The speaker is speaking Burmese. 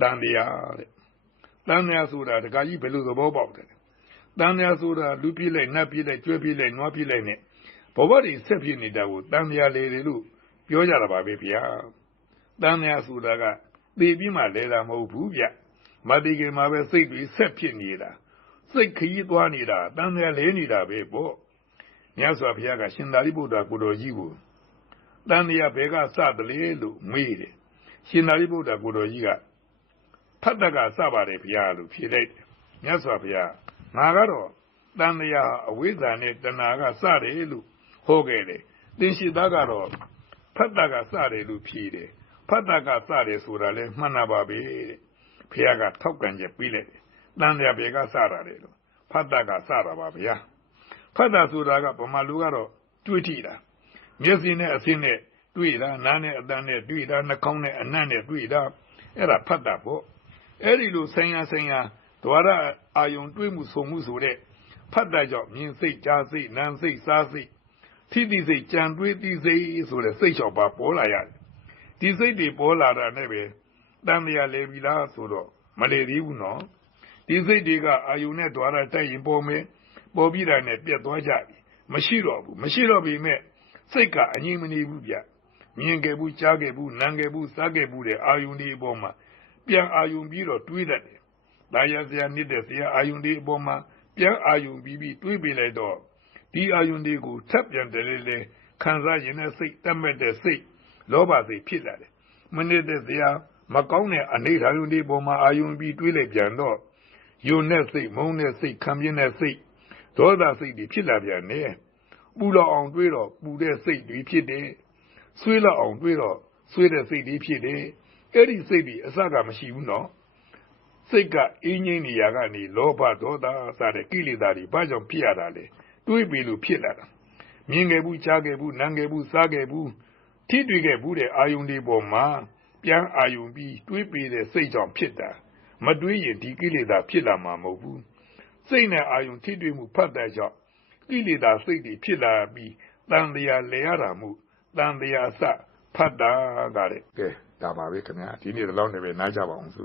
တန်တရားတဲ့တန်တရားဆိုတာတခါကြီးဘယ်လိုသဘောပေါက်တယ်တန်တရားဆိုတာလူပြည့်လိုက်နတ်ပြည့်လိုက်ကျွဲပြည့်လိုက်နွားပြည့်လိုက်နဲ့ဘဝတွေဆက်ပြည့်နေတာကိုတန်တရားလေလေလို့ပြောကြတာပါပဲဗျာတန်တရားဆိုတာကသေပြီးမှလဲတာမဟုတ်ဘူးဗျမတိခင်မှာပဲစိတ်တွေဆက်ဖြစ်နေတာစိတ်ခရီးသွားနေတာတန်တရားလဲနေတာပဲပေါ့မြတ်စွာဘုရားကရှင်သာရိပုတ္တရာကိုတော်ကြီးကိုတန်တရားဘယ်ကစသလဲလို့မေးတယ်ရှင်သာရိပုတ္တရာကိုတော်ကြီးက ဖတ်တကစပါတယ်ဘုရားလို့ဖြေလိုက်တယ်မြတ်စွာဘုရားငါကတော့တန်တရားအဝိဇ္ဇာနဲ့တဏှာကစတယ်လို့ဟောခဲ့တယ်သင်ရှိသားကတော့ဖတ်တကစတယ်လို့ဖြေတယ်ဖတ်တကစတယ်ဆိုတာလဲမှန်တာပါပဲတဲ့ဘုရားကထောက်ကန်ချက်ပြီးလိုက်တယ်တန်တရားဘယ်ကစတာလဲလို့ဖတ်တကစတာပါဗျာဖတ်တာဆိုတာကဗမာလူကတော့တွေးထိတာမျက်စိနဲ့အဆင်းနဲ့တွေ့တာနားနဲ့အတန်းနဲ့တွေ့တာနှာခေါင်းနဲ့အနံ့နဲ့တွေ့တာအဲ့ဒါဖတ်တာပေါ့ အဲ့ဒီလိုဆိုင်ရာဆိုင်ရာဒွါရအာယုံတွေးမှုဆုံမှုဆိုတဲ့ဖတ်တာကြောင့်မြင်စိတ်ကြားစိတ်နာမ်စိတ်စားစိတ်ထိတိစိတ်ကြံတွေးသိစိတ်ဆိုတဲ့စိတ်လျှောက်ပါပေါ်လာရတယ်ဒီစိတ်တွေပေါ်လာတာနဲ့ပဲတန်မြာလေပြီလားဆိုတော့မလေသေးဘူးနော်ဒီစိတ်တွေကအာယုံနဲ့ဒွါရတိုက်ရင်ပေါ်မယ်ပေါ်ပြီးတာနဲ့ပြတ်သွားကြပြီမရှိတော့ဘူးမရှိတော့ပြီမဲ့စိတ်ကအငြိမ်မနေဘူးဗျမြင်ခဲ့ဘူးကြားခဲ့ဘူးနားခဲ့ဘူးစားခဲ့ဘူးတဲ့အာယုန်ဒီအပေါ်မှာ ပြန်အာယုန်ပြီးတော့တွေးတတ်တယ်။ဒါရစရာနေတဲ့စရာအာယုန်ဒီအပေါ်မှာပြန်အာယုန်ပြီးပြီးတွေးပြလိုက်တော့ဒီအာယုန်ဒီကိုထပ်ပြန်တယ်လေလေခံစားရင်တဲ့စိတ်တတ်မဲ့တဲ့စိတ်လောဘစိတ်ဖြစ်လာတယ်။မနေတဲ့စရာမကောင်းတဲ့အနေထားယုန်ဒီပေါ်မှာအာယုန်ပြီးတွေးလိုက်ပြန်တော့ယုံတဲ့စိတ်မုန်းတဲ့စိတ်ခံပြင်းတဲ့စိတ်ဒေါသစိတ်တွေဖြစ်လာပြန်တယ်။ပူလောင်အောင်တွေးတော့ပူတဲ့စိတ်တွေဖြစ်တယ်။ဆွေးလောက်အောင်တွေးတော့ဆွေးတဲ့စိတ်တွေဖြစ်တယ်။ အဲ့ဒီစိတ်တွေအစကမရှိဘူးနော်။စိတ်ကအင်းငိမ့်နေရကနေလောဘဒေါသစတဲ့ကိလေသာတွေဘာကြောင့်ဖြစ်ရတာလဲ။တွေးပြီးလို့ဖြစ်လာတာ။မြင်ခဲ့ဘူးကြားခဲ့ဘူးနားခဲ့ဘူးစားခဲ့ဘူးထိတွေ့ခဲ့ဘူးတဲ့အာယုန်တွေပေါ်မှာပြန်အာယုန်ပြီးတွေးပြီးတဲ့စိတ်ကြောင့်ဖြစ်တာ။မတွေးရင်ဒီကိလေသာဖြစ်လာမှာမဟုတ်ဘူး။စိတ်နဲ့အာယုန်ထိတွေ့မှုဖတ်တဲ့ကြောင့်ကိလေသာစိတ်တွေဖြစ်လာပြီးတန်တရားလဲရတာမှုတန်တရားစဖတ်တာကတဲ့ကဲ ဒါပါပဲခင်ဗျာဒီနေ့တော့လည်းပဲနားကြပါအောင်စု